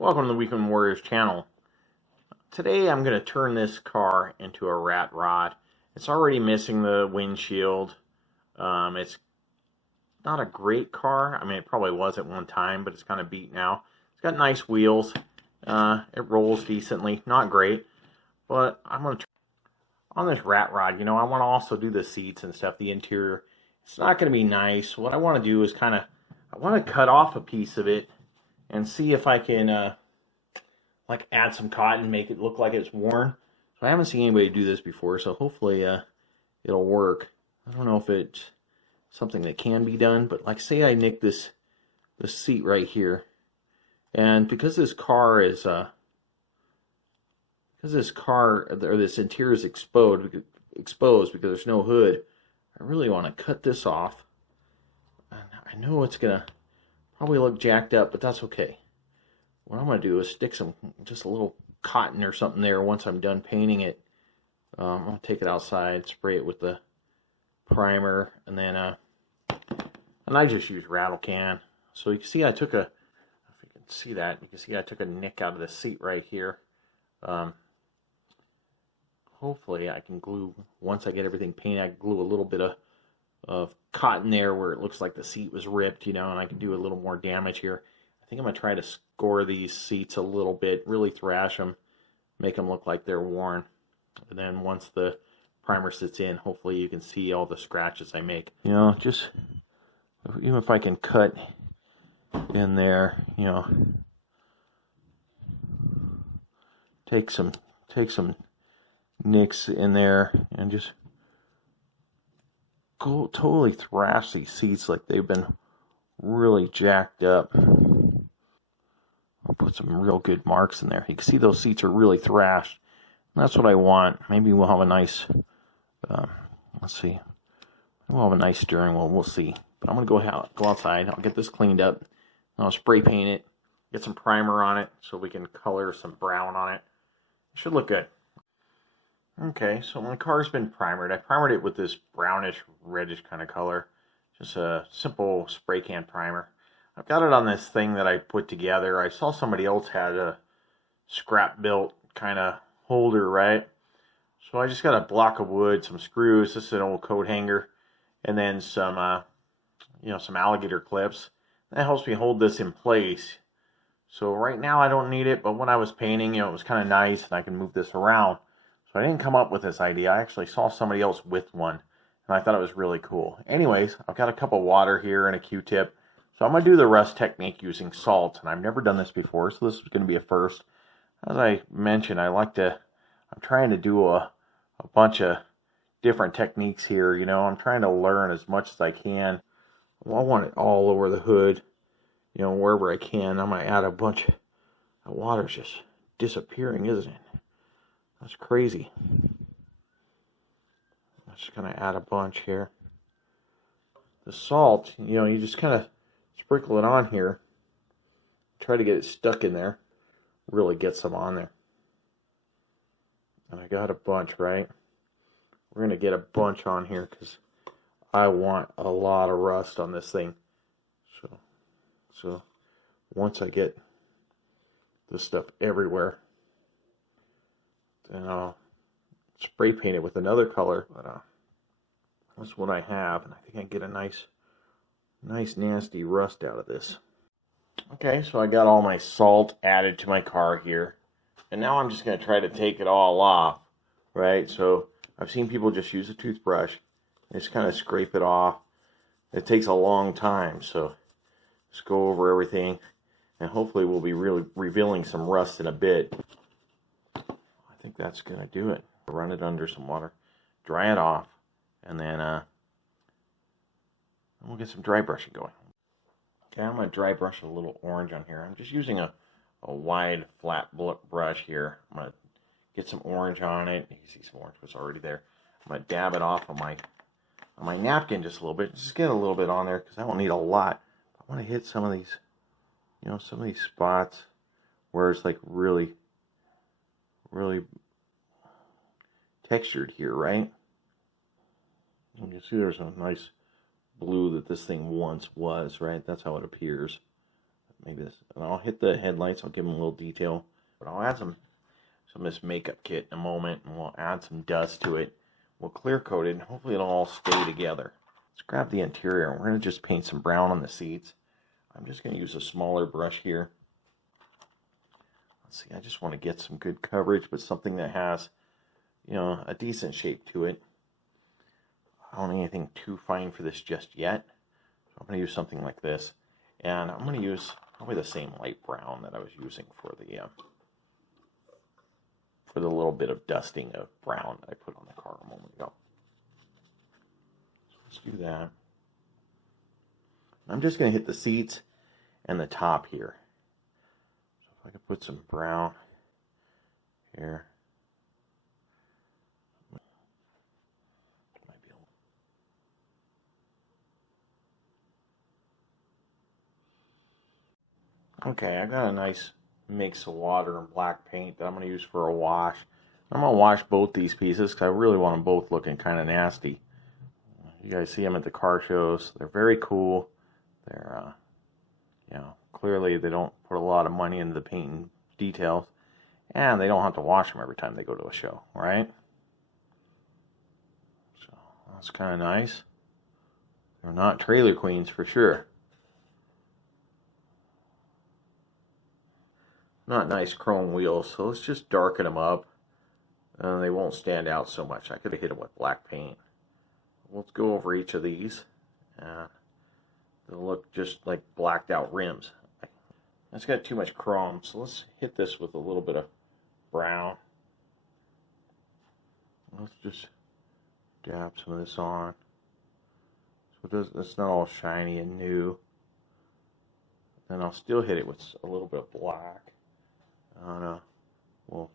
Welcome to the Weekend Warriors channel. Today I'm going to turn this car into a rat rod. It's already missing the windshield. It's not a great car. I mean, it probably was at one time, but it's kind of beat now. It's got nice wheels. It rolls decently. Not great, but I'm going to on this rat rod. I want to also do the seats and stuff, the interior. It's not going to be nice. What I want to do is I want to cut off a piece of it and see if I can like add some cotton, make it look like it's worn. So I haven't seen anybody do this before, so hopefully it'll work. I don't know if it's something that can be done, but like say I nick this seat right here, and because this car is this interior is exposed because there's no hood, I really want to cut this off. And I know it's gonna probably look jacked up, but that's okay. What I'm going to do is stick just a little cotton or something there once I'm done painting it. I'm going to take it outside, spray it with the primer, and then I just use rattle can. So you can see I took if you can see that, you can see I took a nick out of the seat right here. Hopefully I can glue, once I get everything painted, I can glue a little bit of cotton there where it looks like the seat was ripped, and I can do a little more damage here. I think I'm going to try to score these seats a little bit, really thrash them, make them look like they're worn. And then once the primer sits in, hopefully you can see all the scratches I make. Just, even if I can cut in there, take some nicks in there and just go totally thrash these seats like they've been really jacked up. I'll put some real good marks in there. You can see those seats are really thrashed. And that's what I want. Maybe we'll have a nice, let's see. We'll have a nice steering wheel. We'll see. But I'm going to go outside. I'll get this cleaned up. I'll spray paint it. Get some primer on it so we can color some brown on it. It should look good. Okay, so my car's been primered. I primered it with this brownish, reddish kind of color. Just a simple spray can primer. I've got it on this thing that I put together. I saw somebody else had a scrap built kind of holder, right? So I just got a block of wood, some screws. This is an old coat hanger, and then some, some alligator clips. That helps me hold this in place. So right now I don't need it, but when I was painting, it was kind of nice, and I can move this around. So I didn't come up with this idea. I actually saw somebody else with one, and I thought it was really cool. Anyways, I've got a cup of water here and a Q-tip. So I'm going to do the rust technique using salt, and I've never done this before, so this is going to be a first. As I mentioned, I'm trying to do a bunch of different techniques here, I'm trying to learn as much as I can. I want it all over the hood, wherever I can. I'm going to add a bunch of, the water's just disappearing, isn't it? That's crazy. I'm just going to add a bunch here. The salt, you just kind of sprinkle it on here. Try to get it stuck in there. Really get some on there. And I got a bunch, right? We're going to get a bunch on here because I want a lot of rust on this thing. So once I get this stuff everywhere, then I'll spray paint it with another color. But that's what I have, and I think I can get a nice nasty rust out of this. Okay, so I got all my salt added to my car here, and now I'm just going to try to take it all off, right? So I've seen people just use a toothbrush and just kind of scrape it off. It takes a long time, so just go over everything, and hopefully we'll be really revealing some rust in a bit. I think that's going to do it. Run it under some water, dry it off, and then we'll get some dry brushing going. Okay, I'm going to dry brush a little orange on here. I'm just using a wide, flat brush here. I'm going to get some orange on it. You can see some orange was already there. I'm going to dab it off on my napkin just a little bit. Just get a little bit on there because I don't need a lot. I want to hit some of these, some of these spots where it's like really, really textured here, right? You can see there's a nice blue that this thing once was, right? That's how it appears. maybe this, and I'll hit the headlights. I'll give them a little detail, but I'll add some of this makeup kit in a moment, and we'll add some dust to it. We'll clear coat it, and hopefully it'll all stay together. Let's grab the interior, and we're going to just paint some brown on the seats. I'm just going to use a smaller brush here. Let's see, I just want to get some good coverage, but something that has, you know, a decent shape to it. I don't need anything too fine for this just yet. So I'm going to use something like this. And I'm going to use probably the same light brown that I was using for the little bit of dusting of brown that I put on the car a moment ago. So let's do that. I'm just going to hit the seats and the top here. So if I could put some brown here. Okay, I got a nice mix of water and black paint that I'm going to use for a wash. I'm going to wash both these pieces because I really want them both looking kind of nasty. You guys see them at the car shows. They're very cool. They're, you know, clearly they don't put a lot of money into the paint and details. And they don't have to wash them every time they go to a show, right? So that's kind of nice. They're not trailer queens for sure. Not nice chrome wheels, so let's just darken them up. And they won't stand out so much. I could have hit them with black paint. Let's go over each of these. They'll look just like blacked out rims. That's got too much chrome, so let's hit this with a little bit of brown. Let's just dab some of this on. So it's not all shiny and new. Then I'll still hit it with a little bit of black. I don't know. Well,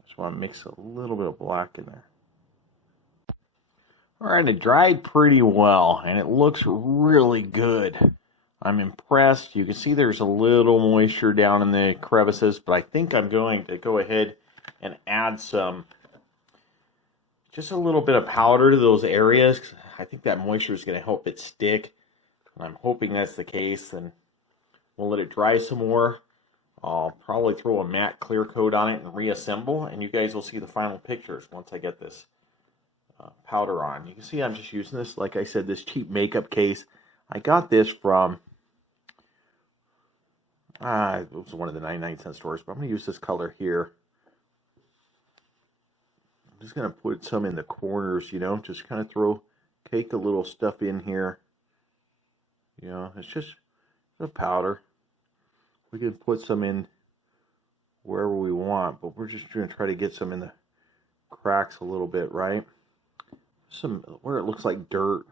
I just want to mix a little bit of black in there. Alright, it dried pretty well, and it looks really good. I'm impressed. You can see there's a little moisture down in the crevices, but I think I'm going to go ahead and add just a little bit of powder to those areas. I think that moisture is going to help it stick, and I'm hoping that's the case. Then we'll let it dry some more. I'll probably throw a matte clear coat on it and reassemble, and you guys will see the final pictures once I get this powder on. You can see I'm just using this, like I said, this cheap makeup case. I got this from, it was one of the 99-cent stores, but I'm going to use this color here. I'm just going to put some in the corners, you know, just kind of take a little stuff in here. You know, it's just a powder. We can put some in wherever we want, but we're just going to try to get some in the cracks a little bit, right? Some where it looks like dirt.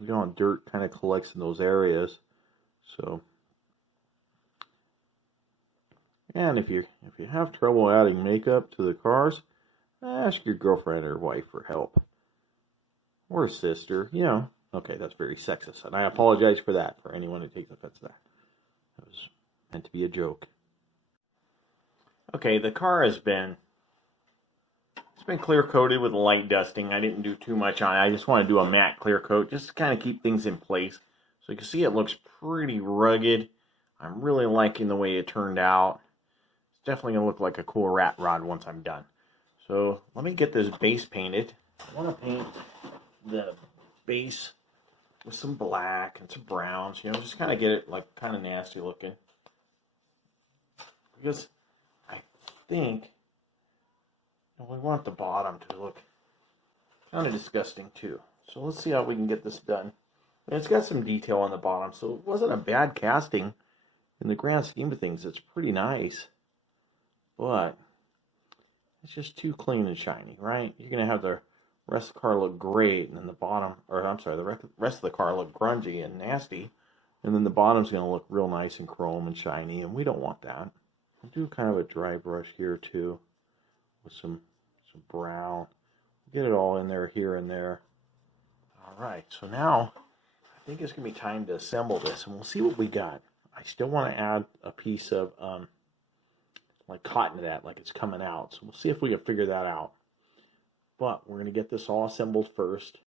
You know, dirt kind of collects in those areas. So, and if you have trouble adding makeup to the cars, ask your girlfriend or wife for help, or a sister. You know. Okay, that's very sexist, and I apologize for that, for anyone who takes offense to that. That was meant to be a joke. Okay, the car it's been clear coated with light dusting. I didn't do too much on it. I just want to do a matte clear coat, just to kind of keep things in place. So you can see it looks pretty rugged. I'm really liking the way it turned out. It's definitely going to look like a cool rat rod once I'm done. So let me get this base painted. I want to paint the base with some black and some browns, you know, just kind of get it like kind of nasty looking. Because I think we want the bottom to look kind of disgusting too. So let's see how we can get this done. And it's got some detail on the bottom, so it wasn't a bad casting. In the grand scheme of things, it's pretty nice. But it's just too clean and shiny, right? You're going to have the rest of the car look great, and then the bottom, or I'm sorry, the rest of the car look grungy and nasty, and then the bottom's going to look real nice and chrome and shiny, and we don't want that. I'll do kind of a dry brush here too, with some brown. Get it all in there, here and there. Alright, so now I think it's going to be time to assemble this, and we'll see what we got. I still want to add a piece of like cotton to that, like it's coming out, so we'll see if we can figure that out. But we're going to get this all assembled first.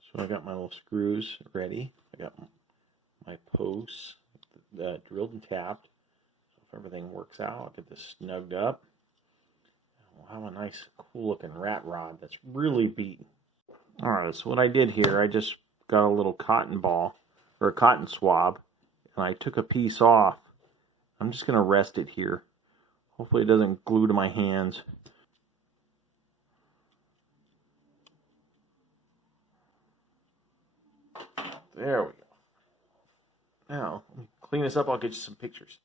So I got my little screws ready. I got my posts drilled and tapped. So if everything works out, I'll get this snugged up. We'll have a nice, cool looking rat rod that's really beaten. Alright, so what I did here, I just got a little cotton ball, or a cotton swab, and I took a piece off. I'm just going to rest it here. Hopefully it doesn't glue to my hands. There we go. Now, let me clean this up, I'll get you some pictures.